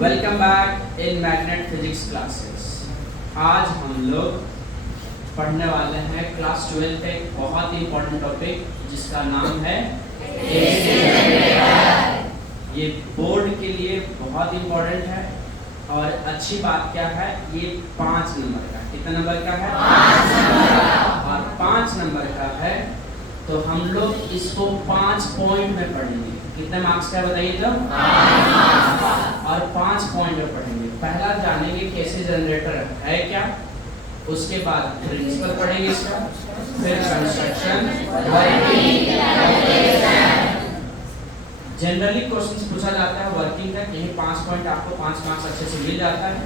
Welcome back in magnet physics classes. आज हम लोग पढ़ने वाले हैं क्लास 12 एक बहुत ही इंपॉर्टेंट टॉपिक जिसका नाम है एसी जनरेटर। ये बोर्ड के लिए बहुत इंपॉर्टेंट है और अच्छी बात क्या है, ये 5 नंबर का, कितने नंबर का है? 5 नंबर। और 5 नंबर का है तो हम लोग इसको 5 पॉइंट में पढ़ेंगे। कितने मार्क्स का बताइए तो? 5 और 5 पॉइंट में पढ़ेंगे। पहला जानेंगे कैसे जनरेटर है क्या, उसके बाद प्रिंसिपल पढ़ेंगे इसका, फिर कंस्ट्रक्शन, जनरली क्वेश्चंस पूछा जाता है वर्किंग का, यही 5 पॉइंट आपको 5 मार्क्स अच्छे से मिल जाता है।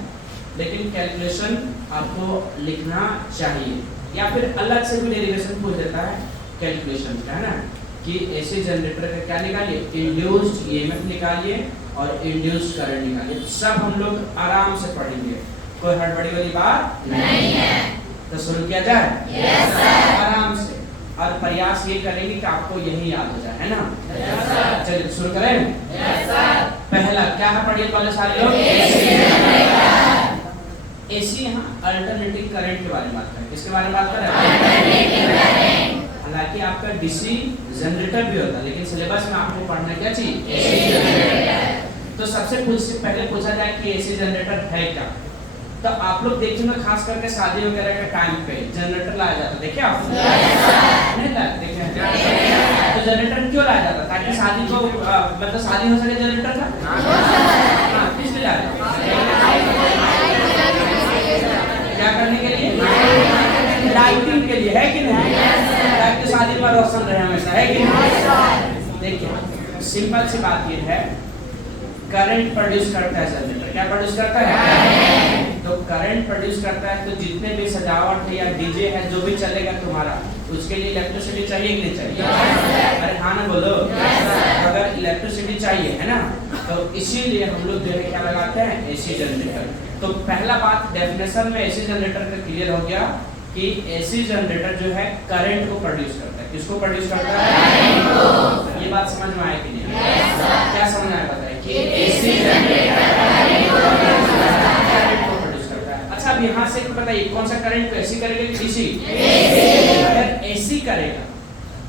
लेकिन कैलकुलेशन आपको लिखना चाहिए या फिर अलग से भी डेरिवेशन पूछ देता है कैलकुलेशन का, है ना, कि एसी जनरेटर का क्या निकालिए, इंड्यूस्ड ईएमएफ निकालिए और इंड्यूस्ड करंट निकालिए। सब हम लोग आराम से पढ़ेंगे, कोई हड़बड़ी वाली बात नहीं है। तो शुरू किया जाए? Yes sir. आराम से, और प्रयास ये करेंगे कि आपको यही याद हो जाए, है ना? Yes sir. चलिए शुरू करें। Yes sir. पहला क्या है, पढ़िए पहले सारे लोग। एसी यहाँ अल्टरनेटिव करंट के बारे में बात करें। किसके बारे में बात करें? Alternative current. हालांकि आपका डीसी जनरेटर भी होता है, लेकिन सिलेबस में आपको पढ़ना क्या चाहिए? AC generator. तो सबसे पहले पूछा जाए कि एसी जनरेटर है क्या, तो आप लोग देखिए खास करके शादी वगैरह के टाइम पे जनरेटर लाया जाता है। देखिए आप नहीं लाया? देखिए तो जनरेटर क्यों लाया जाता, ताकि शादी को मतलब शादी हो सके जनरेटर का। हाँ, किस लिए लाया जाता? क्या करने के लिए? लाइटिंग के लिए, है कि नहीं? ताकि शादी में रोशन रहे हमेशा, है कि नहीं? देखिए सिंपल सी बात ये है, करंट प्रोड्यूस करता है जनरेटर। क्या प्रोड्यूस करता है? तो करंट प्रोड्यूस करता है, तो जितने भी सजावट है या डीजे है जो भी चलेगा तुम्हारा, उसके लिए इलेक्ट्रिसिटी चाहिए कि नहीं चाहिए? अरे हाँ ना बोलो। अगर इलेक्ट्रिसिटी चाहिए, है ना, तो इसीलिए हम लोग जो है क्या लगाते हैं, एसी जनरेटर। तो पहला बात डेफिनेशन में एसी जनरेटर का क्लियर हो गया कि एसी जनरेटर जो है करंट को प्रोड्यूस करता है। किसको प्रोड्यूस करता है? ये बात समझ में आया कि नहीं? क्या समझ आया बताइए कि एसी जनरेटर करंट को प्रोड्यूस करता है। अच्छा, अब यहाँ से बताइए कौन सा करंट को एसी करेगा कि डीसी? अगर एसी करेगा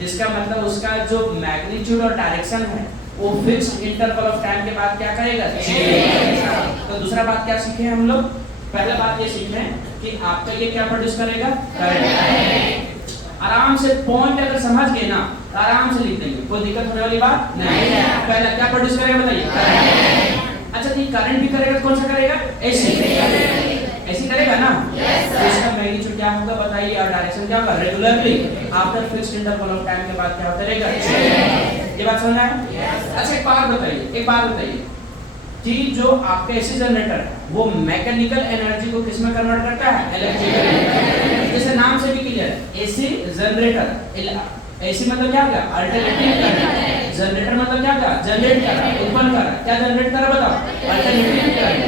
इसका मतलब उसका जो मैग्नीट्यूड और डायरेक्शन है वो फिक्स्ड इंटरवल ऑफ टाइम के बाद क्या करेगा? तो दूसरा बात क्या सीखे हम लोग? पहला बात ये सीखे कि आपका ये क्या प्रोड्यूस करेगा? करंट। आराम से पॉइंट अगर समझ गए ना तो आराम से लिख देंगे, कोई दिक्कत होने वाली बात नहीं है। पहला क्या प्रोड्यूस करेगा बताइए? करंट। अच्छा, ये करंट भी करेगा, कौन सा करेगा? एसी। एसी करेगा ना? तो इसका मैग्नीट्यूड क्या होगा बताइए, और डायरेक्शन क्या होगा? Regularly after fixed interval of time के बाद क्या होता रहेगा? ये बात समझ आया? अच्छा, एक बात बताइए कि जो आपका एसी जनरेटर है वो मैकेनिकल एनर्जी को किस में कन्वर्ट करता है? Electrical energy. जैसे नाम से भी क्लियर है, एसी जनरेटर। एसी मतलब क्या होगा? Alternative current. जनरेटर मतलब क्या होगा? जनरेट कर रहा है, उत्पन्न कर रहा है। क्या जनरेट कर रहा है बताओ? Alternative current.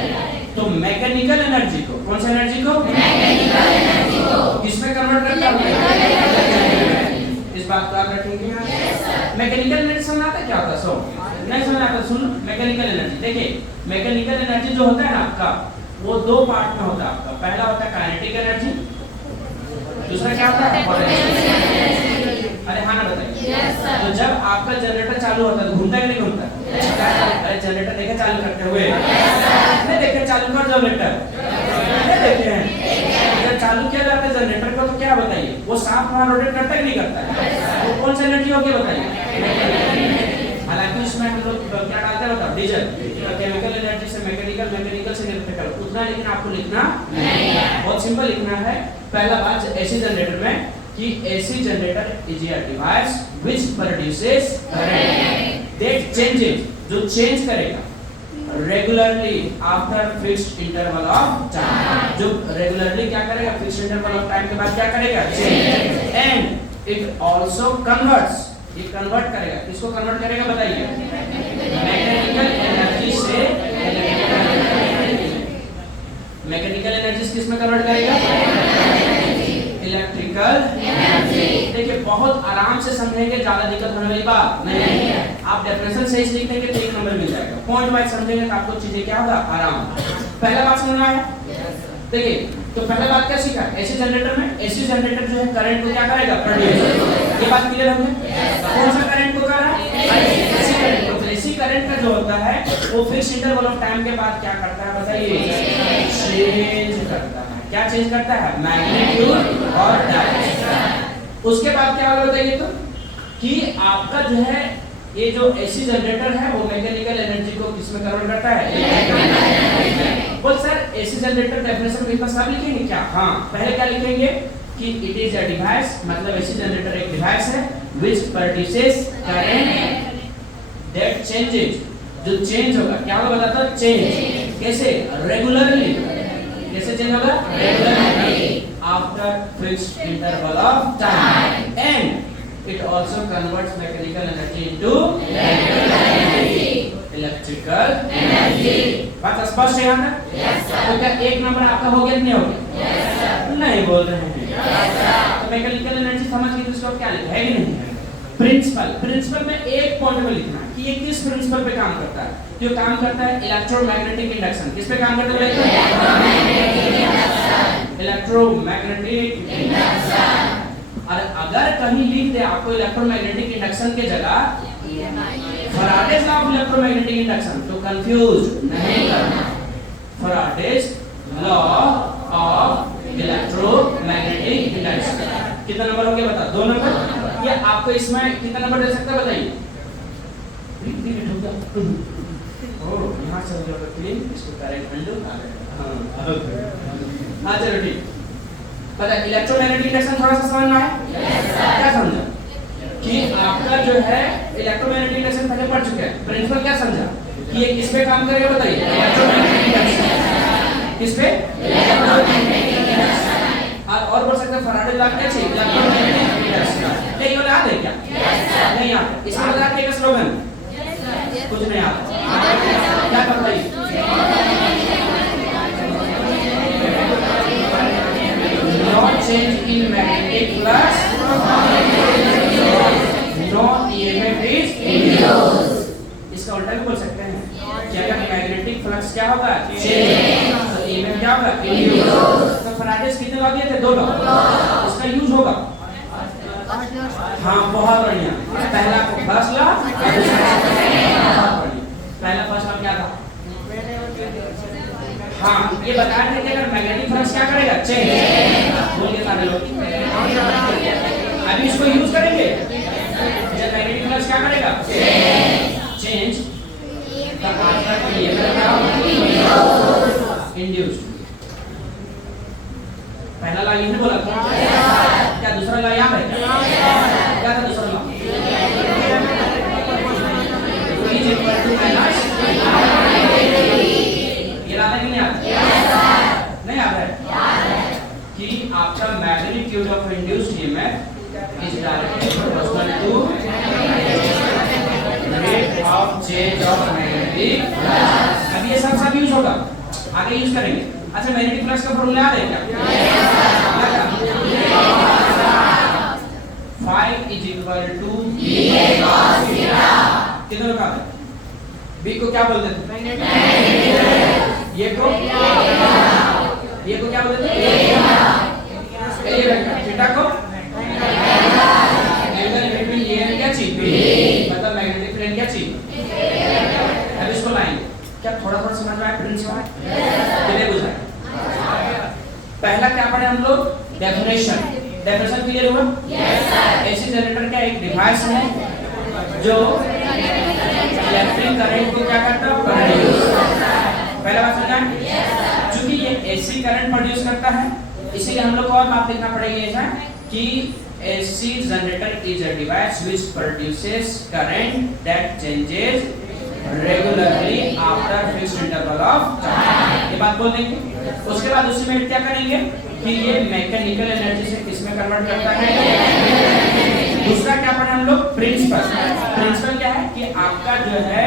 तो मैकेनिकल एनर्जी को, कौन सा एनर्जी को? मैकेनिकल एनर्जी को किस में कन्वर्ट करता है? इस बात को आप रखेंगे। मैकेनिकल एनर्जी समझ आता है क्या होता है? सो नहीं समझ आता, सुन। मैकेनिकल एनर्जी देखिए, मैकेनिकल एनर्जी जो होता है ना आपका, वो 2 पार्ट में होता है आपका। पहला होता है काइनेटिक एनर्जी, दूसरा क्या होता है? Potential energy. अरे हाँ ना बताइए। तो जब आपका जनरेटर चालू होता है तो घूमता है कि नहीं घूमता? अरे जनरेटर देखे चालू करते हुए? नहीं देखे चालू कर जनरेटर? नहीं देखे हैं। जब चालू किया जाता है जनरेटर को तो क्या बताइए, वो साफ वहां रोटेट करता है कि नहीं करता? वो कौन सी एनर्जी होगी बताइए? हालांकि उसमें हम लोग क्या डालते हैं बताओ? डीजल। केमिकल एनर्जी से मैकेनिकल, मैकेनिकल से इलेक्ट्रिकल, उतना लेकिन आपको लिखना नहीं है, बहुत सिंपल लिखना है। पहला बात एसी जनरेटर में कि AC generator is a device which produces current that changes, जो चेंज करेगा regularly after fixed interval of time. जो रेगुलरली क्या करेगा? फिक्स्ड इंटरवल ऑफ टाइम के बाद क्या करेगा? Change. And it also converts, ये कन्वर्ट करेगा। किसको कन्वर्ट करेगा बताइए? मैकेनिकल एनर्जी से इलेक्ट्रिकल एनर्जी। मैकेनिकल एनर्जी किस में कन्वर्ट करेगा? Electrical energy. देखिए बहुत आराम से समझेंगे, ज्यादा दिक्कत होने वाली बात नहीं है। आप डेफिनेशन सही से लिख देंगे तो 1 नंबर मिल जाएगा। पॉइंट वाइज समझेंगे तो आपको चीजें क्या होगा, आराम। पहला बात समझ में आया? देखिए तो पहला बात क्या सीखा, एसी जनरेटर में एसी जनरेटर जो है करंट को क्या करेगा, प्रोड्यूस। ये बात क्लियर हो गई? कौन सा करंट को कर रहा है, एसी करंट को। एसी करंट का जो होता है वो फिक्स इंटरवल ऑफ टाइम के बाद क्या करता है बताइए, चेंज करता है। क्या चेंज करता है, मैग्नीट्यूड और डायरेक्शन। उसके बाद क्या होगा बताइए तो, कि आपका जो है ये जो एसी जनरेटर है वो मैकेनिकल एनर्जी को किसमें कन्वर्ट करता है। बोल सर एसी जनरेटर डेफिनेशन में इतना सब लिखेंगे क्या? हाँ, पहले क्या लिखेंगे कि इट इज अ डिवाइस, मतलब एसी जनरेटर एक डिवाइस है which produces current that changes, जो चेंज होगा, क्या होगा बताता, चेंज कैसे, रेगुलरली। कैसे चेंज होगा, regularly after fixed interval of time, and it also converts mechanical energy into electrical energy। बात स्पष्ट है यहाँ तक? Yes sir। तो क्या 1 नंबर आपका हो गया नहीं हो गया? Yes sir। नहीं बोल रहे हैं। Yes sir। तो मैकेनिकल एनर्जी समझ के इसको क्या लिखा है कि नहीं है? प्रिंसिपल, प्रिंसिपल में एक पॉइंट में लिखना है कि ये किस प्रिंसिपल पे काम करता है। जो काम करता है इलेक्ट्रोमैग्नेटिक इंडक्शन। किस पे काम करता है? Electromagnetic induction. और अगर कहीं लिख दे आपको इलेक्ट्रोमैग्नेटिक इंडक्शन के जगह Faraday's law of electromagnetic induction, तो कंफ्यूज नहीं करना। Faraday's law of electromagnetic induction. कितना नंबर हो गया बता? 2 नंबर। या आपको इसमें कितना नंबर दे सकता है बताइए? यहाँ से क्लीन इसको करेक्ट कर लो। हाँ चलो ठीक। पता इलेक्ट्रोमैग्नेटिक इंडक्शन थोड़ा सा समझ में आया? क्या समझा कि आपका जो है इलेक्ट्रोमैग्नेटिक इंडक्शन पहले पढ़ चुके हैं। प्रिंसिपल क्या समझा कि ये किस पे काम करेगा बताइए? Electromagnetic induction. किस पे? Electromagnetic induction. और बोल सकते हैं फैराडे लॉ क्या चाहिए, इलेक्ट्रोमैग्नेटिक इंडक्शन। ये याद है क्या? नहीं याद? इसमें बता के स्लोगन कुछ नहीं आता, क्या बताइए? No change in magnetic flux, no EMF is induced। इसका उल्टा भी बोल सकते हैं कि अगर मैग्नेटिक फ्लक्स क्या होगा, चेंज, तो EMF क्या होगा, इंड्यूस। तो फैराडेज कितने लॉ दिए थे? 2 लॉ। इसका यूज होगा, हाँ बहुत बढ़िया। पहला फर्स्ट लॉ, पहला फर्स्ट लॉ क्या था? हाँ ये बताया था कि अगर मैग्नेटिक फ्लक्स क्या करेगा, चेंज। बोलिए सारे लोग, अभी इसको यूज करेंगे। जब मैग्नेटिक फ्लक्स क्या करेगा, चेंज, तब आपका इंड्यूस्ड। पहला लॉ यही बोला था क्या? दूसरा लॉ याद है क्या था दूसरा लॉ? याद है कि नहीं आता? नहीं आता है कि आपका magnitude of induced EMF is directly proportional to rate of change of magnetic flux. अब ये सब यूज होगा, आगे यूज करेंगे। अच्छा मैग्नेटिक फ्लक्स का फॉर्मूला याद है क्या? Phi is equal to BA cos theta. कितना लोग आते हैं? बी को क्या बोलते थे? ये को क्या बोलते थे? थीटा को एंगल बिटवीन ए एंड क्या चीज, बी, मतलब मैग्नेटिक प्लेन क्या चीज। अब इसको लाएंगे, क्या थोड़ा थोड़ा समझ में आया प्रिंसिपल? कितने बुझा? पहला क्या पढ़े हम लोग, डेफिनेशन। डेफिनेशन क्लियर हुआ? Yes sir. एसी जनरेटर का एक डिवाइस है जो इलेक्ट्रिक करंट को क्या करता है, प्रोड्यूस करता है। पहला बात समझा? Yes sir. क्योंकि ये एसी करंट प्रोड्यूस करता है, इसीलिए हम लोग को और बात लिखना पड़ेगी ऐसा कि AC generator is a device which produces current that changes regularly after fixed interval of time. ये बात बोल देंगे। उसके बाद उसी में क्या करेंगे कि ये मैकेनिकल एनर्जी से किस में कन्वर्ट करता है। दूसरा क्या पढ़े हम लोग, प्रिंसिपल। प्रिंसिपल क्या है कि आपका जो है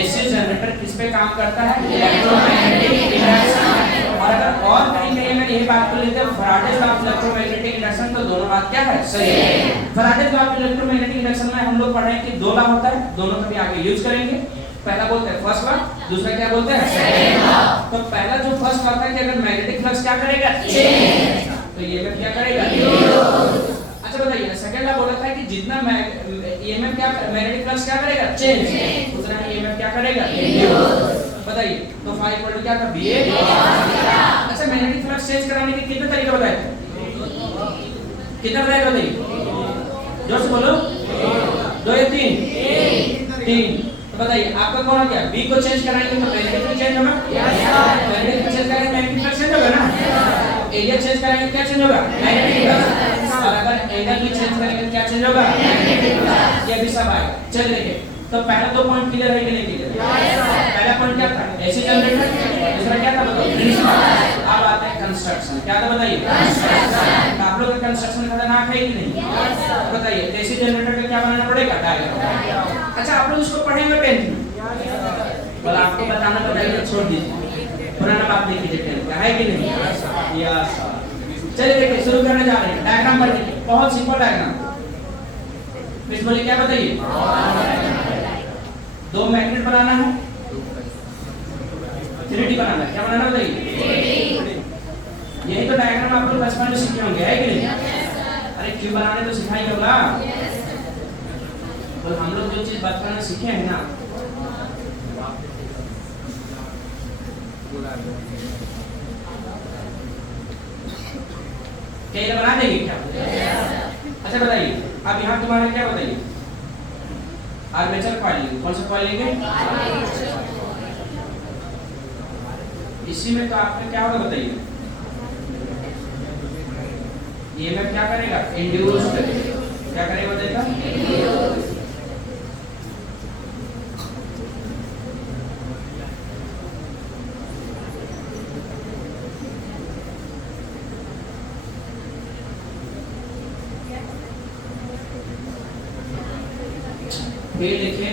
एसी जनरेटर किस पे काम करता है, इलेक्ट्रोमैग्नेटिक इंडक्शन। और अगर और कहीं कहीं में यही बात को लेते हैं Faraday's law of electromagnetic induction तो दोनों बात क्या है सही है। फिर आगे जो आप इलेक्ट्रोमैग्नेटिक इंडक्शन में हम लोग पढ़े कि दो लॉ होता है, दोनों का भी आगे यूज करेंगे। पहला बोलते हैं फर्स्ट लॉ, दूसरा क्या बोलते हैं सेकंड लॉ। तो पहला जो फर्स्ट लॉ है कि अगर मैग्नेटिक फ्लक्स क्या करेगा चेंज, तो ये में क्या करेगा यूज। अच्छा बताइए सेकंड लॉ बोला था कि जितना ईएमएफ क्या मैग्नेटिक फ्लक्स क्या करेगा चेंज, उतना ही ईएमएफ क्या करेगा यूज। बताइए तो 5 इक्वल टू क्या था बीए। अच्छा मैग्नेटिक फ्लक्स चेंज कराने के कितने तरीके बताए थे, कितना बताए बताइए, जोर से बोलो। 2 या 3? तो बताइए आपका कौन हो गया, बी को चेंज कराएंगे तो मैग्नेटिक फ्लक्स चेंज होगा। मैग्नेटिक फ्लक्स चेंज करेंगे मैग्नेटिक फ्लक्स चेंज होगा ना। एरिया चेंज करेंगे क्या चेंज होगा मैग्नेटिक फ्लक्स। और अगर एंगल भी चेंज करेंगे तो क्या चेंज होगा मैग्नेटिक फ्लक्स। ये भी सब आएगा। चल देखिए तो पहला 2 पॉइंट क्लियर है कि नहीं क्लियर। पहला पॉइंट क्या था एसी जनरेटर, दूसरा क्या था बताओ प्रिंसिपल। अब आते हैं कंस्ट्रक्शन, क्या था बताइए कंस्ट्रक्शन। आप लोग का कंस्ट्रक्शन खतरनाक है कि नहीं बताइए। एसी जनरेटर का क्या बनाना पड़ेगा डायग्राम। अच्छा आप लोग इसको पढ़ेंगे 10th में, बोला आपको बताना तो डायग्राम छोड़ दीजिए, पुराना बात नहीं कीजिए 10th का है कि नहीं। यस चलिए देखिए शुरू करने जा रहे हैं डायग्राम पर। देखिए बहुत सिंपल डायग्राम। फिर बोलिए क्या बताइए, 2 मैग्नेट बनाना है, 3D बनाना है। क्या बनाना बताइए, यही तो डायग्राम आप लोग बचपन में सीखे होंगे है कि नहीं। अरे क्यों बनाने तो सिखाई होगा। तो हम लोग जो चीज बचपन में सीखे हैं ना, क्या बना देंगे क्या। अच्छा बताइए अब यहाँ तुम्हारा क्या बताइए आर्मेचर कॉइल लेंगे, कौन सा कॉइल लेंगे। इसी में तो आपने क्या होगा बताइए, ये में क्या करेगा इंड्यूस करेगा। क्या करेगा बताइएगा इंड्यूस। ये देखिए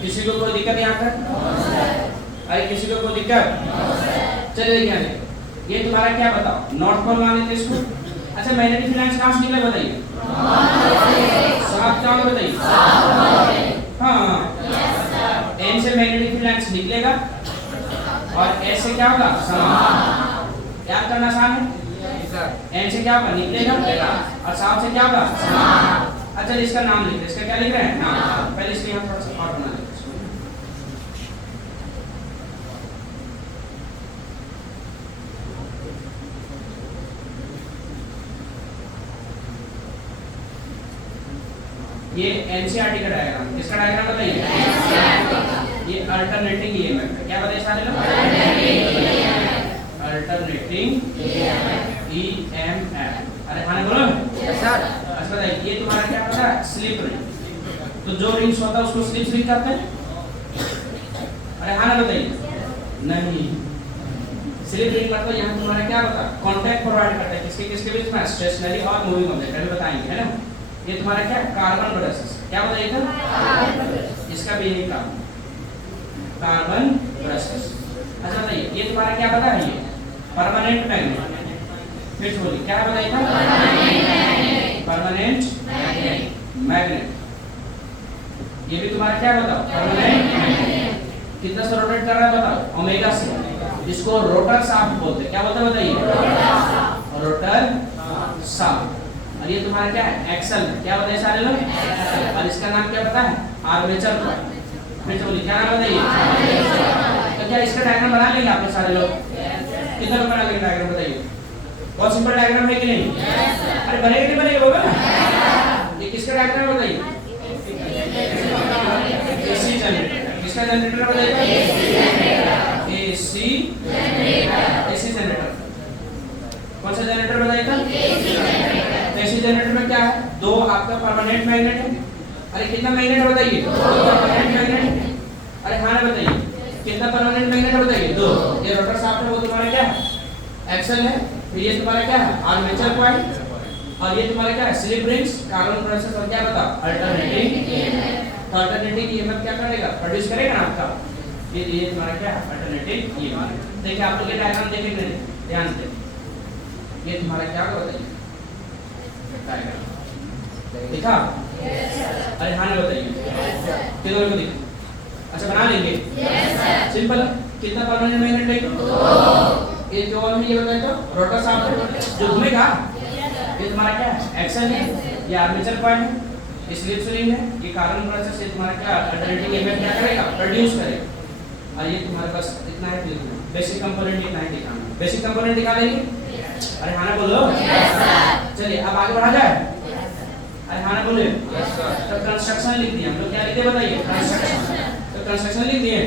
किसी को कोई दिक्कत यहाँ पर, अरे किसी को कोई दिक्कत। चलिए देखिए ये तुम्हारा क्या बताओ नॉर्थ पोल मान लेते इसको। अच्छा मैग्नेटिक फ्लक्स कहाँ से निकला बताइए, साफ क्या होगा बताइए। हाँ एन से मैग्नेटिक फ्लक्स निकलेगा और एस से क्या होगा समान। याद करना आसान है। एन से क्या होगा निकलेगा और साफ से क्या होगा समान। अच्छा इसका नाम लिख रहे हैं, इसका क्या लिख रहे हैं नाम। पहले इसके यहाँ थोड़ा सा और बना लेते हैं। ये एनसीईआरटी का डायग्राम, किसका डायग्राम बताइए। ये अल्टरनेटिंग ईएमएफ क्या बताइए सारे लोग, अल्टरनेटिंग ईएमएफ। अरे हाँ बोलो सर। अच्छा बताइए ये तुम्हारा क्या पता है स्लिप रिंग। तो जो रिंग्स होता है उसको स्लिप रिंग कहते हैं। अरे हाँ ना बताइए नहीं, स्लिप रिंग मतलब यहाँ तुम्हारा क्या पता कॉन्टैक्ट प्रोवाइड करता है किसके किसके बीच में, स्टेशनरी और मूविंग ऑब्जेक्ट। पहले बताएंगे है ना। ये तुम्हारा क्या कार्बन ब्रशेस, क्या बताइएगा इसका भी यही काम कार्बन ब्रशेस। अच्छा बताइए ये तुम्हारा क्या पता है ये परमानेंट मैग्नेट। फिर बोलिए क्या बताइएगा परमानेंट मैग्नेट। ये भी तुम्हारा क्या बताओ परमानेंट मैग्नेट। कितना से रोटेट कर रहा है बताओ ओमेगा से। इसको रोटर शाफ्ट बोलते हैं। क्या बोलते हैं बताइए रोटर शाफ्ट। और ये तुम्हारा क्या है एक्सल है। क्या बताइए सारे लोग। और इसका नाम क्या पता है आर्मेचर कॉइल। फिर बोलिए क्या नाम बताइए। तो क्या इसका डायग्राम बना लेंगे आपने सारे लोग, कितना लोग बना लेंगे डायग्राम बताइए। बहुत सिंपल डायग्राम है कि नहीं। अरे बनेगा नहीं बनेगा बोलो ना। ये किसका डायग्राम बताइए एसी जनरेटर। किसका जनरेटर बताइएगा एसी जनरेटर। कौन सा जनरेटर बताइएगा एसी जनरेटर में क्या है दो आपका परमानेंट मैग्नेट है। अरे कितना मैग्नेट है बताइए परमानेंट मैग्नेट। अरे हाँ ना बताइए कितना परमानेंट मैग्नेट है बताइए दो। ये रोटर शाफ्ट है वो तुम्हारा क्या है एक्सल है। फिर ये तुम्हारा क्या है आर्मेचर कॉइल। और ये तुम्हारा क्या है स्लिप रिंग्स कार्बन ब्रशेस। और क्या बताओ अल्टरनेटिंग। तो अल्टरनेटिंग ईएमएफ क्या करेगा प्रोड्यूस करेगा ना आपका। ये तुम्हारा क्या है अल्टरनेटिव ईएमएफ। देखिए आप लोग ये डायग्राम देखेंगे, ध्यान से ये तुम्हारा क्या होगा बताइए डायग्राम देखा? अरे हाँ बताइए किधर को देखो। अच्छा बना लेंगे? सिंपल। कितना परमानेंट मैग्नेट है? ये जो है ये बताए तो रोटर शाफ्ट जो घूमेगा ये तुम्हारा क्या है एक्सल है, ये आर्मेचर कॉइल है, ये स्लिप रिंग है, ये कार्बन प्रोसेस से तुम्हारा क्या अल्टरनेटिव ईएमएफ क्या करेगा प्रोड्यूस करेगा। और ये तुम्हारे पास इतना है लिखना, बेसिक कंपोनेंट इतना है दिखाना। बेसिक कंपोनेंट दिखा देंगे? अरे हाँ ना बोलो। चलिए अब आगे बढ़ा जाए। अरे हाँ ना बोले। तो कंस्ट्रक्शन लिख दिया हम लोग, क्या लिखे बताइए कंस्ट्रक्शन। तो कंस्ट्रक्शन लिख दिए।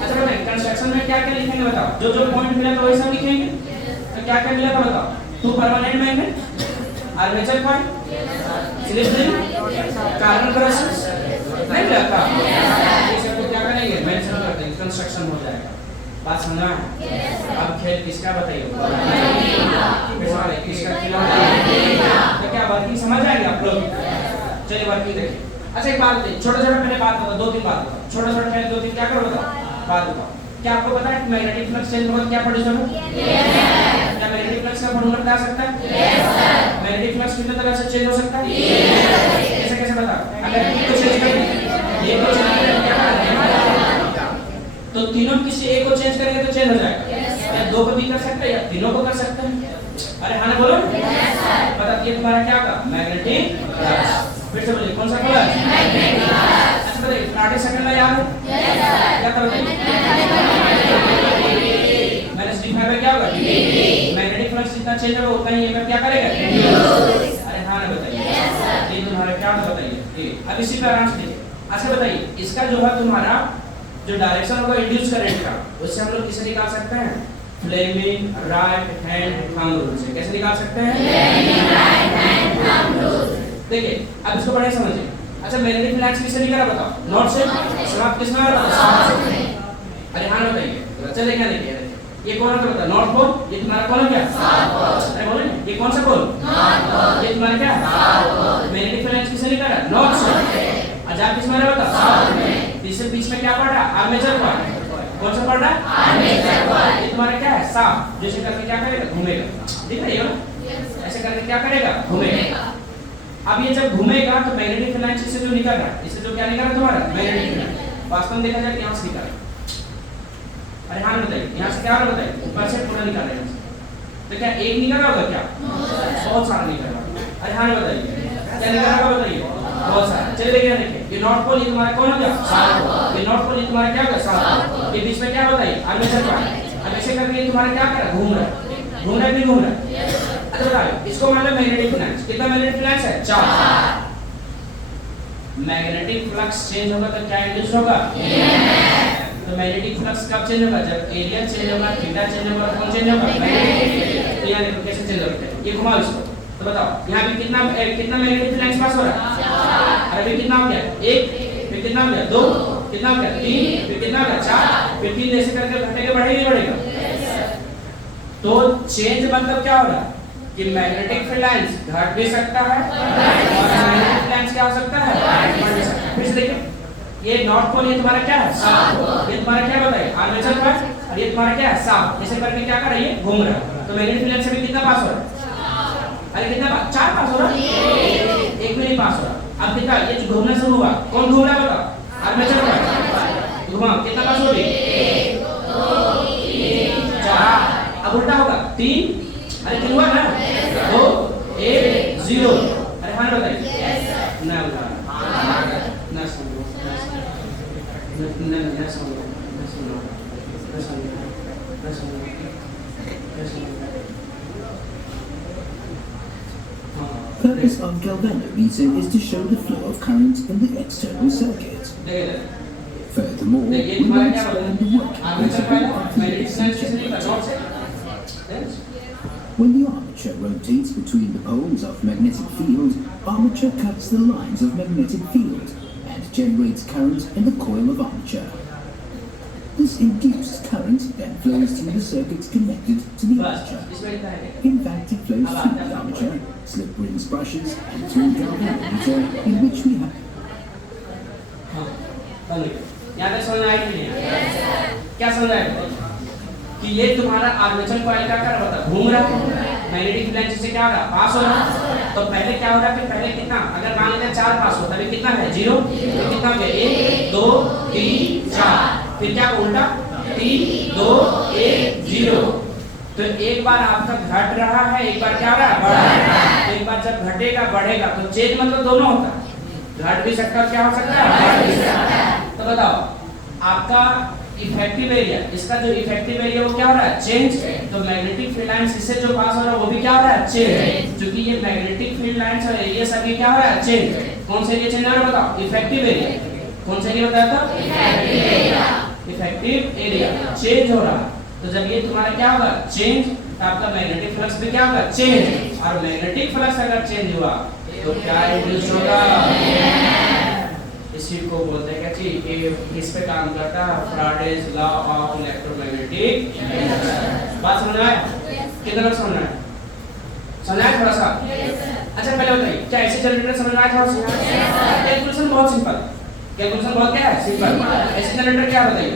अच्छा बताइए कंस्ट्रक्शन में क्या क्या लिखेंगे बताओ? जो जो पॉइंट मिला था वही सब लिखेंगे। तो क्या क्या मिला था बताओ? 2 permanent magnet, armature coil, slip ring, carbon process नहीं मिला था? ये सब क्या करेंगे मेंशन कर देंगे, कंस्ट्रक्शन हो जाएगा। बात समझ में? अब खेल किसका बताइए? किसका खिलाफ? तो क्या वर्किंग समझ आएगी आप लोग? चलिए वर्किंग देखिए। अच्छा एक बात बताइए, छोटा छोटा पहले बात बताओ, 2-3 बात बताओ। छोटा छोटा पहले 2-3 क्या करो बताओ? बात बताओ। क्या आपको पता है कि मैग्नेटिक फ्लक्स चेंज होगा क्या प्रोड्यूस होगा? क्या मैग्नेटिक फ्लक्स का फॉर्मूला बता सकता है? मैग्नेटिक फ्लक्स कितने तरह से चेंज हो सकता है? कैसे कैसे बताओ? अगर एक को चेंज करें, एक को चेंज करें क्या होगा? तो तीनों किसी एक को चेंज करेंगे तो चेंज हो जाएगा। या 2 को भी कर सकते हैं या तीनों को कर सकते हैं। अरे हाँ बोलो। बता दिए तुम्हारा क्या होगा मैग्नेटिक फ्लक्स। फिर से बोलिए कौन सा कलर? Magnetic flux. अच्छा बताइए फ्राइडे सेकंड में याद है क्या करोगे? माइनस d फाइव क्या होगा? मैग्नेटिक फ्लक्स जितना चेंज होगा उतना ही ईएमएफ क्या करेगा? अरे हाँ ना बताइए। ये तुम्हारा क्या होगा बताइए? अब इसी पे आराम से देखिए। अच्छा बताइए इसका जो है तुम्हारा जो डायरेक्शन होगा इंड्यूस करंट का, उससे हम लोग किसे निकाल सकते हैं? Fleming right hand thumb rule से। कैसे निकाल सकते हैं? Fleming right hand thumb rule. देखिए अब इसको बढ़िया समझिए। अच्छा मैग्नेटिक फ्लक्स किससे निकला बताओ? नॉर्थ से। समाप्त किसमें हो रहा है? साउथ से। अरे हाँ बताइए। चलिए क्या देखिए ये कौन सा होता है? North pole. ये तुम्हारा कौन है क्या? South pole. अरे बोलो ये कौन सा पोल? North pole. ये तुम्हारा क्या? साउथ पोल। मैग्नेटिक फ्लक्स किससे निकला? नॉर्थ से। आजाद किसमें रहा बता? साउथ में। इससे बीच में क्या पड़ रहा है? Armature coil. कौन सा पड़ रहा है? Armature coil. ये तुम्हारा क्या है? साफ। जैसे करके क्या करेगा? घूमेगा। दिख रही है ना? ऐसे करके क्या करेगा? घूमेगा। अब ये जब घूमेगा तो मैग्नेटिक फ्लक्स इससे जो निकल रहा है, इससे जो क्या निकल रहा है तुम्हारा? Magnetic flux. वास्तव में देखा जाए कि यहाँ से निकल रहा है। अरे हाँ बताइए यहाँ से क्या हो रहा है बताइए? ऊपर से पूरा निकल रहा है। तो क्या एक निकल रहा होगा क्या? बहुत सारा निकल रहा है। अरे हाँ बताइए क्या निकल रहा होगा बताइए? बहुत सारा। चलिए देखिए ये नॉर्थ पोल ये तुम्हारा कौन हो गया? South pole. ये नॉर्थ पोल ये तुम्हारा क्या होगा? South pole. ये बीच में क्या बताइए? Armature coil. अब ऐसे करके ये तुम्हारा क्या कर रहा है? घूम रहा है। घूम रहा है कि घूम रहा है? अच्छा बताओ इसको मान लो मैग्नेटिक फ्लक्स। कितना मैग्नेटिक फ्लक्स है? 4। मैग्नेटिक फ्लक्स चेंज होगा तो क्या इंड्यूस होगा? तो मैग्नेटिक फ्लक्स कब चेंज होगा? जब एरिया चेंज होगा, थीटा चेंज होगा, कौन चेंज होगा? मैग्नेटिक। तो यहाँ देखो कैसे चेंज होता है। ये घुमाओ इसको तो बताओ यहाँ पे कितना मैग्नेटिक फ्लक्स पास हो रहा है? 4। अरे कितना हो गया? 1। फिर कितना हो गया? 2। कितना हो गया? 3। फिर कितना हो गया? 4। फिर 3 ऐसे करके घटेगा बढ़ेगा नहीं बढ़ेगा? तो चेंज मतलब क्या हो रहा है कि मैग्नेटिक फ्लक्स घट भी सकता है और मैग्नेटिक फ्लक्स क्या हो सकता है? बढ़ भी सकता है। फिर से देखिए ये नॉर्थ पोल ये तुम्हारा क्या है? South pole. ये तुम्हारा क्या बताइए? Armature coil. और ये तुम्हारा क्या है? साउथ। ऐसे करके क्या कर रही है? घूम रहा है। तो मैग्नेटिक फ्लक्स से भी कितना पास हो रहा है? अरे कितना पास? 4 पास हो रहा है। एक भी नहीं पास हो रहा। अब देखा ये जो घूमना शुरू हुआ कौन घूम रहा है बताओ? Armature coil. घुमा कितना पास हो रही? 1 2 3 4। अब उल्टा होगा 3। अरे 3 हुआ ना? 2 1 0। अरे हाँ बताइए ना उल्टा ना समझो ना समझो। Purpose of galvanometer is to show the flow of current in the external circuit. Furthermore, we will explain the working principle of the AC generator. When the armature rotates between the poles of magnetic field, armature cuts the lines of magnetic field and generates current in the coil of armature. This induced current then flows through the circuits connected to the armature. In fact, it flows through the armature, slip rings brushes, and through the galvanometer, in which we have. यहाँ तक समझ में आई कि नहीं? क्या समझ आया कि ये तुम्हारा आर्मेचर कॉइल का क्या होता है, घूम रहा है, मैग्नेटिक फील्ड लाइन से क्या हो रहा है, पास हो रहा है। तो पहले क्या हो रहा है कि पहले कितना, अगर मान लेते हैं 4 पास होता है, कितना है 0, तो कितना हो गया 1 2 3 4, फिर क्या उल्टा 3 2 1 0। तो एक बार आपका घट रहा है, एक बार क्या हो रहा है, बढ़ रहा है। तो एक बार जब घटेगा बढ़ेगा तो चेंज मतलब दोनों होता है, घट भी सकता है, क्या हो सकता है, बढ़ भी सकता है। तो बताओ आपका इफेक्टिव एरिया, इसका जो इफेक्टिव एरिया वो क्या हो रहा है, चेंज। तो मैग्नेटिक फील्ड लाइंस इससे जो पास हो रहा है वो भी क्या हो रहा है, चेंज। क्योंकि ये मैग्नेटिक फील्ड लाइंस और एरिया सभी क्या हो रहा है, चेंज। कौन सा एरिया चेंज हो रहा है बताओ, इफेक्टिव एरिया। कौन सा एरिया बताया था, effective area. Effective area change हो रहा है। तो जब ये तुम्हारा क्या होगा, चेंज, तो आपका मैग्नेटिक फ्लक्स भी क्या होगा, चेंज। और मैग्नेटिक फ्लक्स अगर चेंज हुआ तो क्या इंड्यूस होगा, इसी को बोलते हैं क्या चीज, ये इस पे काम करता है Faraday's law of electromagnetic induction. बात समझ में आया, कितना लोग समझ में आया, समझ आया थोड़ा सा। अच्छा पहले बताइए क्या ऐसे जनरेटर समझ में आया थोड़ा सा। कैलकुलेशन बहुत सिंपल, कैलकुलेशन बहुत क्या है, सिंपल। ऐसे जनरेटर क्या बताइए,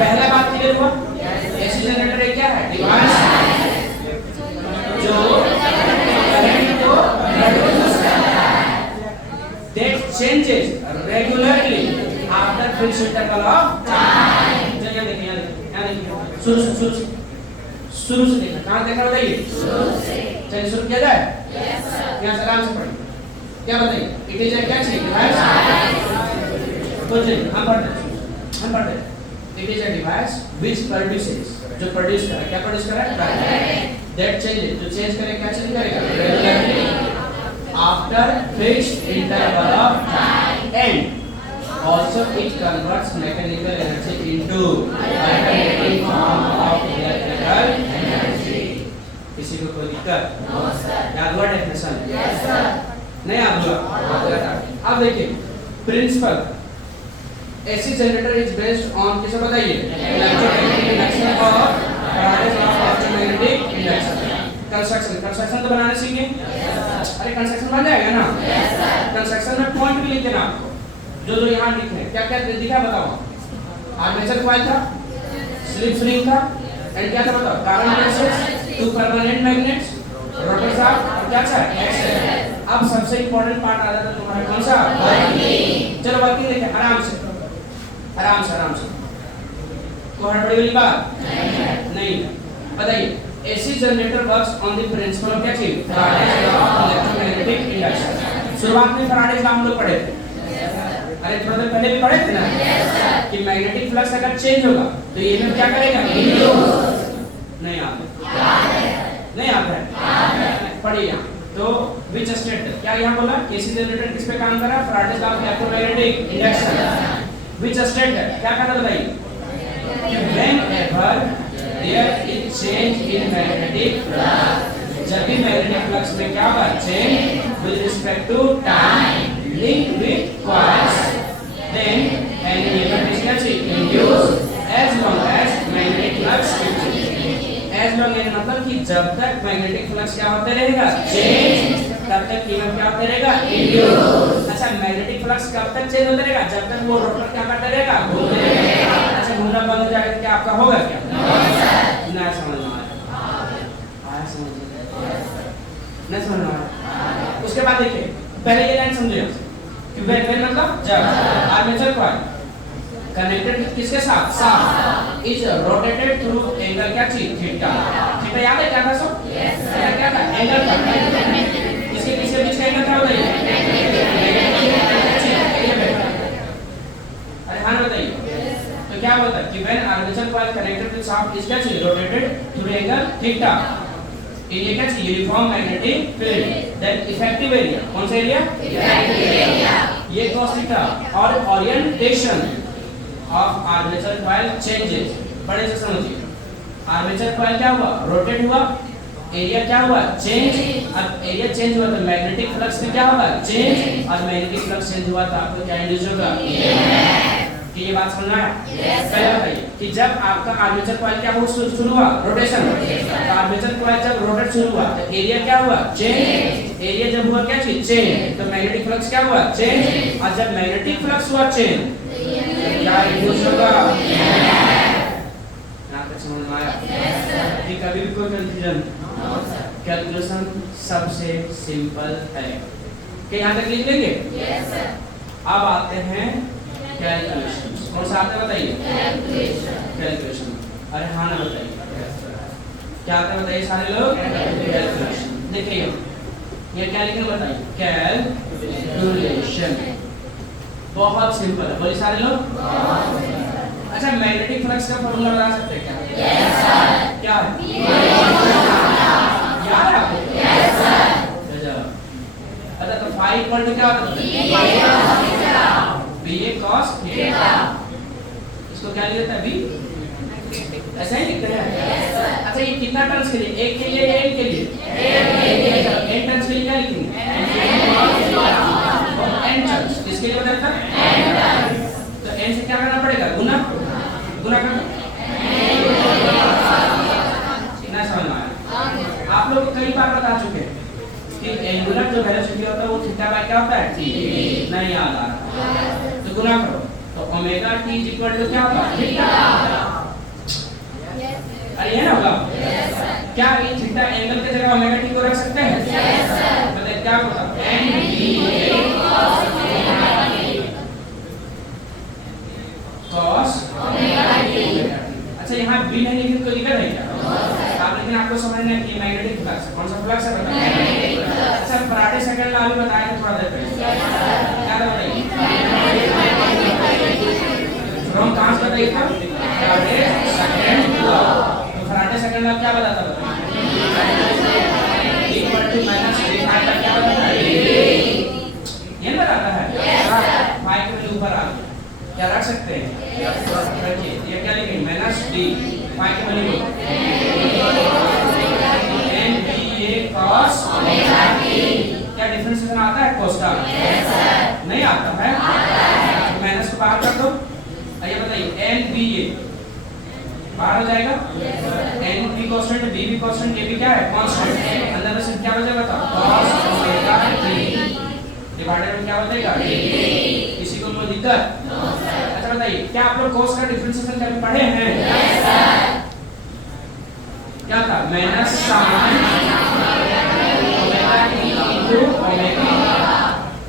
पहला बात क्लियर हुआ, एसी जनरेटर एक क्या है, डिवाइस जो करंट को प्रोड्यूस करता है, that changes regularly after fixed interval of time. चलिए देखिए यहाँ देखिए शुरू से देखना, कहाँ देखना बताइए, शुरू से। चलिए शुरू किया जाए, यस सर। यहाँ से आराम से पढ़िए, क्या बताइए, इट इज क्या चीज, डिवाइस। तो चलिए हम पढ़ते हैं। It is a device which produces, जो प्रोड्यूस कर रहा है, क्या प्रोड्यूस कर रहा है, करंट। That changes, जो चेंज करेगा क्या चेंज करेगा, regularly after fixed interval of time, and also it converts mechanical energy into alternating form of electrical energy। किसी को कोई दिक्कत, नो सर। याद हुआ डेफिनेशन, यस सर। नहीं याद हुआ, अब देखिए principle. AC generator is based on, किसे बताइए, इलेक्ट्रोमैग्नेटिक इंडक्शन और Faraday's law of electromagnetic induction. Construction तो बनाने सीखे, अरे कंस्ट्रक्शन बन जाएगा ना, कंस्ट्रक्शन में पॉइंट भी लिख देना आपको, जो यहाँ लिखे हैं। क्या क्या दिखा बताओ, आर्मेचर कॉइल था, स्लिप रिंग था, एंड क्या था बताओ, carbon bases, 2 permanent magnets, rotor shaft, और क्या था, एक्सेल। अब सबसे इंपॉर्टेंट पार्ट आ जाता है तुम्हारा कौन सा, वर्किंग। चलो वर्किंग देखिए आराम से, आराम से। तो हड़बड़ी वाली बात नहीं है। बताइए AC generator works on the principle of क्या चीज, Faraday's law of electromagnetic induction. शुरुआत में फैराडेज लॉ हम लोग पढ़े थे, अरे थोड़ा देर पहले भी पढ़े थे ना, कि मैग्नेटिक फ्लक्स अगर चेंज होगा तो ये में क्या करेगा, नहीं आता है, पढ़िए यहाँ। तो विच स्टेट, क्या यहाँ बोला, एसी जनरेटर किस पे काम कर रहा है, Faraday's law of electromagnetic induction. Which state है, क्या कहना बताइए, whenever there is change in magnetic flux, जब भी magnetic flux में क्या होगा, change with respect to time linked with coils, then an EMF is induced as long as magnetic flux continues। as long as मतलब कि जब तक magnetic flux क्या होते रहेगा, change, तब तक EMF क्या होते रहेगा, induced। अच्छा मैग्नेटिक फ्लक्स कब तक चेंज होता रहेगा, जब तक वो रोटर क्या करता रहेगा, घूमते रहेगा। अच्छा घूमना बंद हो जाएगा क्या आपका होगा क्या, ना समझ में आया, समझ नहीं समझ में आया। उसके बाद देखिए पहले ये लाइन समझिए कि वेन मतलब जब आर्मेचर कॉइल कनेक्टेड किसके साथ, इज रोटेटेड थ्रू एंगल क्या चीज, थीटा। थीटा याद है क्या था सब, क्या था, एंगल था, इसके पीछे बीच का एंगल क्या होता है, अरे हाँ बताइए। तो क्या होता है कि when armature coil connected with shaft is क्या चीज, रोटेटेड थ्रू एंगल थीटा, ये क्या चीज, uniform magnetic field, that effective area, कौन सा एरिया, इफेक्टिव एरिया, ये cos थीटा, और orientation of armature coil changes. बड़े से समझिए, आर्मेचर कॉइल क्या हुआ, रोटेट हुआ, एरिया क्या हुआ, चेंज। अब एरिया चेंज हुआ तो मैग्नेटिक फ्लक्स में क्या होगा, चेंज, और मैग्नेटिक फ्लक्स चेंज हुआ तो आपको क्या इंड्यूस होगा, कि ये बात समझ में आया? पहले बताइए कि जब आपका आर्मेचर कॉइल क्या शुरू हुआ? रोटेशन। तो आर्मेचर कॉइल जब रोटेट शुरू हुआ तो एरिया क्या हुआ? चेंज। एरिया जब हुआ क्या चीज? चेंज। तो मैग्नेटिक फ्लक्स क्या हुआ? चेंज। और जब मैग्नेटिक फ्लक्स हुआ चेंज क्या इंड्यूस होगा? आपको समझ में आया? कि कभी भी कोई कंफ्यूजन? कैलकुलेशन सबसे सिंपल है। क्या यहाँ तक लिख लेंगे? Yes sir. अब आते हैं कैलकुलेशन। कौन सा आता है बताइए? कैलकुलेशन। अरे हाँ ना बताइए क्या आता है बताइए सारे लोग? कैलकुलेशन। देखिए ये क्या लिखेंगे बताइए? कैलकुलेशन। बहुत सिंपल है, बोलिए सारे लोग। अच्छा मैग्नेटिक फ्लक्स का फॉर्मूला बता सकते हैं क्या? Yes sir. क्या है? याद है आपको? Yes sir. अच्छा तो फाई इक्वल टू क्या होता है? BA cos theta. इसको क्या लिखते हैं? B ऐसा ही लिखते हैं। अच्छा ये कितना टर्म्स के लिए? एक के लिए या n के लिए? n टर्म्स के लिए क्या लिखेंगे? n terms. इसके लिए बताता n। तो n से क्या करना पड़ेगा? गुना। गुना करना। इतना समझ में आया? आप लोग कई बार बता चुके हैं कि एंगुलर जो वेलोसिटी होता है वो थीटा बाय क्या होता है? t। नहीं याद आ रहा तो गुना करो तो ओमेगा t इक्वल टू क्या होगा? थीटा। अरे ये ना होगा? क्या ये थीटा एंगल की जगह ओमेगा t को रख सकते हैं? Yes sir. मतलब क्या होगा? n cos omega t। अच्छा यहाँ b नहीं लिखे तो दिक्कत है क्या? लेकिन आपको समझना है कि मैग्नेटिक फ्लक्स कौन सा फ्लक्स है बताइए? अच्छा फैराडे सेकंड लॉ भी बताया था थोड़ा देर पहले। क्या था बताइए? हम कहां से बताइए था? Faraday second law. तो फैराडे सेकंड लॉ क्या बताता है? Equal to minus d phi का क्या बताता है? ये बताता है? Yes sir. फाई के वैल्यू ऊपर आ गया क्या रख सकते हैं? Yes sir. रखिए ये क्या लिखेंगे? माइनस d फाई के वैल्यू cos ओमेगा t। क्या डिफरेंशिएशन आता है कोस्टा? Yes sir. नहीं आता है? आता है। तो माइनस को बाहर कर दो। ये बताइए n b a बाहर हो जाएगा? Yes sir. n b constant b भी कांस्टेंट a भी क्या है? कांस्टेंट। अंदर में सिर्फ क्या बचेगा बताओ? cos ओमेगा t डिवाइडेड में क्या बचेगा? d। किसी को कोई दिक्कत? No sir. अच्छा बताइए क्या आप लोग cos का डिफरेंशिएशन कभी पढ़े हैं? Yes sir. क्या था? माइनस sin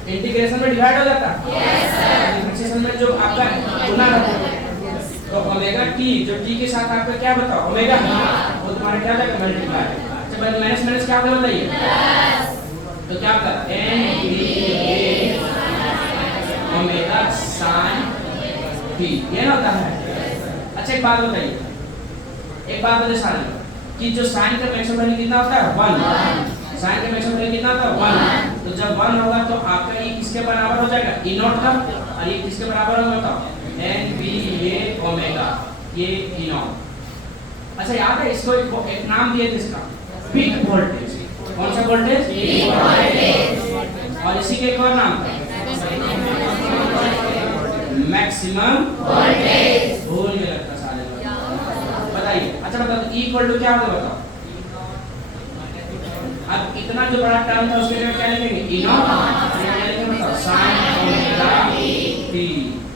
इंटीग्रेशन में डिवाइड हो जाता है? Yes sir. डिफरेंशिएशन में जो आपका गुना रहता है तो ओमेगा t जो t के साथ आपका क्या बताओ? ओमेगा वो तुम्हारा क्या जाएगा? मल्टीप्लाई। जब माइनस माइनस क्या होगा बताइए? प्लस। तो क्या होगा? n b omega sin t ये ना होता है? अच्छा एक बात बताइए, एक बात बताइए सारे कि जो sin का मैक्सिमम वैल्यू कितना होता है? 1। साइन का मैक्सिमम वैल्यू कितना था? 1। तो जब 1 होगा तो आपका ये किसके बराबर हो जाएगा? e नॉट का। और ये किसके बराबर होगा बताओ? n b a ओमेगा ये e नॉट। अच्छा याद है इसको एक नाम दिए थे इसका पीक वोल्टेज। कौन सा वोल्टेज? Peak voltage. और इसी के एक और नाम मैक्सिमम वोल्टेज। भूल गए लगता सारे लोग। बताइए अच्छा बताओ e इक्वल टू क्या होगा बताओ? अब इतना जो बड़ा टर्म था उसके लिए क्या लिखेंगे? e not. क्या लिखेंगे बताओ? sin omega t।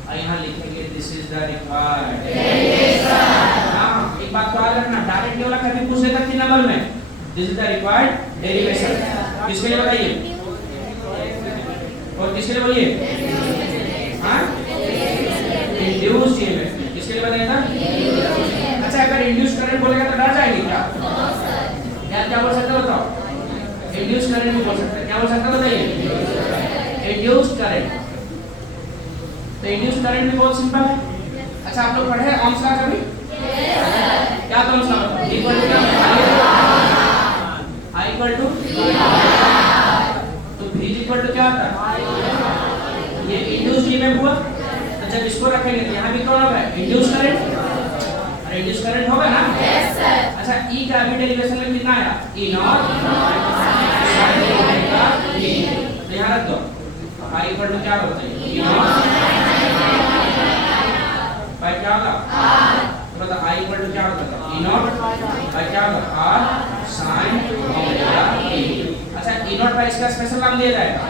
और यहाँ लिखेंगे this is the required derivation. हां एक बात को याद रखना, डायरेक्ट ये वाला कभी पूछ लेता 3 नंबर में this is the required derivation. किसके लिए बताइए? और किसके लिए बोलिए? हां इंड्यूस्ड ईएमएफ। किसके लिए बताया था? अच्छा अगर इंड्यूस्ड करंट बोलेगा तो डर जाएंगे क्या? क्या बोल सकते हो बताओ? इंड्यूस्ड करंट भी बोल सकते हैं। क्या बोल सकते हो बताइए? Induced current. तो इंड्यूस्ड करंट भी बहुत सिंपल है। अच्छा आप लोग पढ़े ओम्स लॉ कभी? क्या था Ohm's law? Equal to I equal to तो V इक्वल टू क्या आता है? ये इंड्यूस्ड ईएमएफ हुआ। तो जब इसको रखेंगे तो यहाँ भी कौन होगा? Induced current. और इंड्यूस्ड करंट होगा ना? Yes sir. अच्छा E का अभी डेरिवेशन में कितना आया? E not sin omega t। तो यहाँ रख दो I इक्वल टू क्या होता है? E not. होगा इसका स्पेशल नाम दिया जाएगा,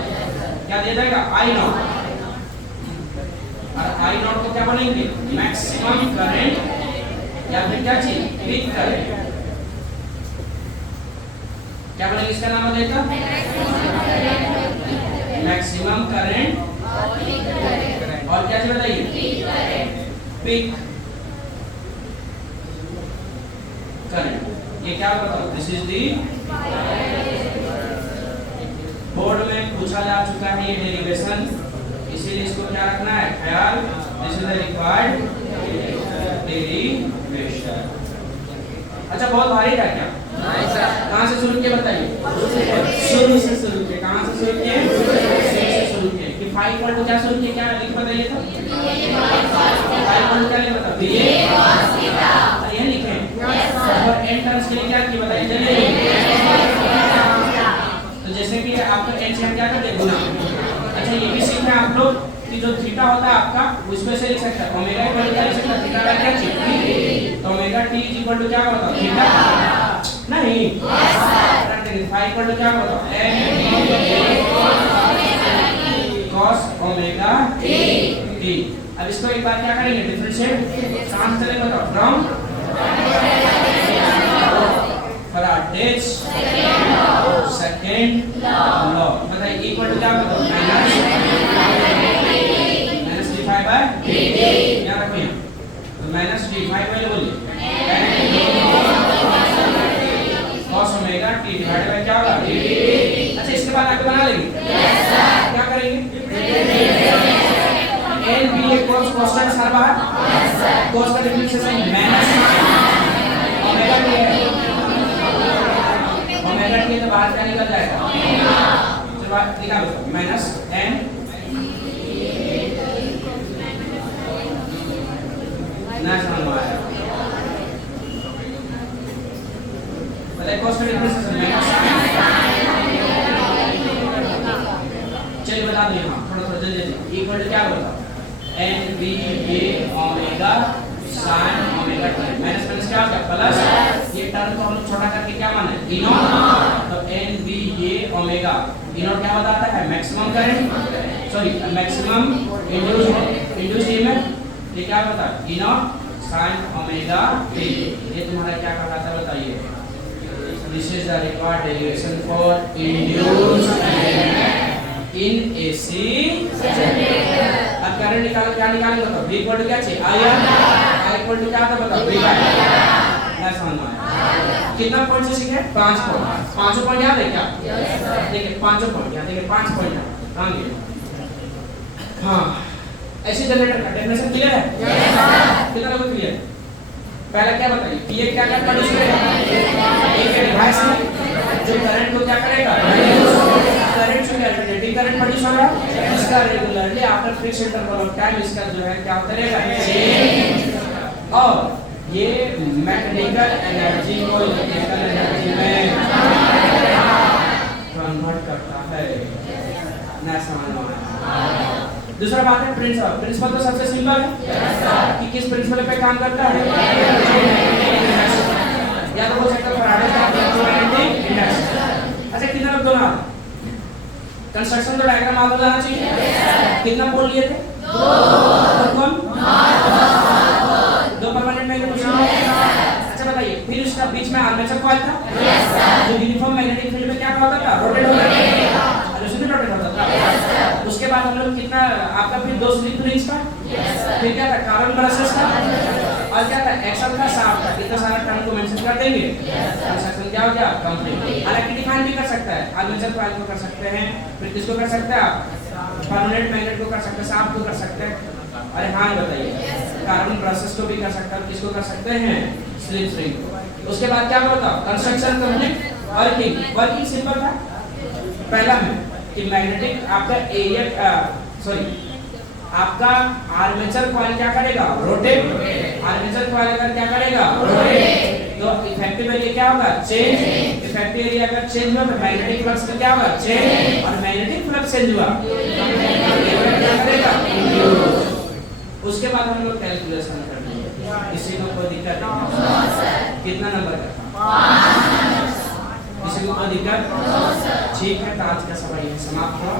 क्या दिया जाएगा? आई नॉट। और आई नॉट को क्या बनेंगे? मैक्सिमम करंट या फिर क्या चीज? Peak current. क्या बनेगा इसका नाम देगा? मैक्सिमम करंट और क्या चीज बताइए? Peak current. ये क्या बताओ? दिस इज दी बोर्ड में पूछा जा चुका है ये डेरिवेशन, इसीलिए इसको क्या रखना है? ख्याल। This is the required derivation. अच्छा, बहुत भारी था क्या? नहीं सर। कहां से शुरू किए बताइए? शुरू से शुरू किए। कहां से शुरू किए? शुरू से शुरू किए। कि 5 इक्वल टू क्या शुरू किए? क्या लिख बताइए तो? 5 इक्वल टू क्या लिख बता? ये लिखे। और n टर्म्स के लिए क्या किए बताइए? चलिए, तो जैसे कि आपका n से क्या करते हैं? गुना। अच्छा, ये भी सीखना है आप लोग कि जो थीटा होता है आपका, उसमें से लिख सकते हैं ओमेगा इक्वल टू क्या लिख सकते हैं? थीटा बाय क्या चीज? तो ओमेगा t इक्वल टू क्या होता है? थीटा। नहीं, यस सर। 5 इक्वल टू क्या होता है? n cos omega t। अब इसको एक बार क्या करेंगे? डिफरेंशिएट। कहां से चलेगा? बताओ। From Faraday's second law. बताइए इक्वल टू क्या होता है? Minus d5 by dt। क्या रखो यहाँ? तो माइनस d5 वाले बोलिए cos omega t divided by क्या होगा? dt। अच्छा, इसके बाद आगे बना लेंगे। Yes sir. क्या करेंगे? n b a cos constant her bar. Yes sir. cos का डिफरेंशिएशन माइनस ओमेगा t है। ओमेगा t तो बाहर क्या निकल जाएगा? चलो बाहर निकालो। माइनस n ना समझ में आया। बताइए cos का डिफरेंशिएशन माइनस। चलिए बता दो यहाँ थोड़ा थोड़ा जल्दी जल्दी। इक्वल टू क्या होगा? n b a omega sin omega t। Minus minus क्या हो गया? प्लस। ये टर्म को हम लोग छोटा करके क्या माने? e not. तो n b a omega. e not क्या बताता है? Maximum current, sorry maximum induced EMF. ये क्या बताता है? e not sin omega t। ये तुम्हारा क्या कहलाता है बताइए? This is the required derivation for induced EMF in AC generator। अब करंट निकालो, क्या निकालेंगे बताओ? V इक्वल टू क्या चाहिए? आयन। I इक्वल टू क्या था बताओ? V by. ना समझ में आया? कितना पॉइंट से सीखे? 5 पॉइंट। 5 पॉइंट याद है क्या? देखिए 5 पॉइंट याद। देखिए 5 पॉइंट काम किया। हाँ, ऐसी जनरेटर का डेफिनेशन क्लियर है? Yes sir. कितना लोगों को क्लियर? पहले क्या बताइए? ये क्या क्या प्रोड्यूस करेगा? एक डिवाइस में जो करंट को क्या करेगा? करंट से अल्टरनेटिंग करंट प्रोड्यूस होगा। इसका regularly after fix interval of time इसका जो है क्या होता रहेगा? चेंज। और ये मैकेनिकल एनर्जी को इलेक्ट्रिकल एनर्जी में कन्वर्ट करता है। ना समझ में आया? दूसरा बात है प्रिंसिपल। प्रिंसिपल तो सबसे सिंपल है कि किस प्रिंसिपल पे काम करता है? या तो बोल सकते हैं फैराडे का इलेक्ट्रोमैग्नेटिक इंडक्शन। अच्छा, कितना लोग दोनों कंस्ट्रक्शन तो डायग्राम आपको लाना चाहिए। कितना पोल लिए थे? 2। कौन? 2 परमानेंट मैग्नेटिक। अच्छा बताइए, फिर उसका बीच में आर्मेचर कॉइल था। जो यूनिफॉर्म मैग्नेटिक फील्ड में क्या होता था? रोटेट होता था। रोटेट होता था। उसके बाद हम लोग कितना आपका फिर 2 स्लिप रिंग्स का। फिर क्या था? कार्बन ब्रशेस का। और क्या था? एक्सल का शाफ्ट था। कितना सारा टर्म को मेंशन कर देंगे। कंस्ट्रक्शन क्या हो गया? कंप्लीट। हालांकि डिफाइन भी कर सकता है। आर्मेचर कॉइल को कर सकते हैं, फिर किसको कर सकते हैं आप? परमानेंट मैग्नेट को कर सकते हैं, शाफ्ट को कर सकते हैं। अरे हाँ बताइए, कार्बन ब्रशेस को भी कर सकते हैं। किसको कर सकते हैं? Slip ring. उसके बाद क्या बताओ? Construction complete. वर्किंग सिंपल था। पहला में कि मैग्नेटिक आपका एरिया सॉरी आपका आर्मेचर कॉइल क्या करेगा? रोटेट। आर्मेचर कॉइल अगर क्या करेगा? रोटेट। तो इफेक्टिव एरिया क्या होगा? चेंज। इफेक्टिव एरिया अगर चेंज हुआ तो मैग्नेटिक फ्लक्स में क्या होगा? चेंज। और मैग्नेटिक फ्लक्स चेंज हुआ क्या करेगा? उसके बाद हम लोग कैलकुलेशन कर लेंगे। इसी में कोई दिक्कत नहीं। कितना नंबर का? किसी को कोई दिक्कत? ठीक है, तो आज का सभा यही समाप्त हुआ।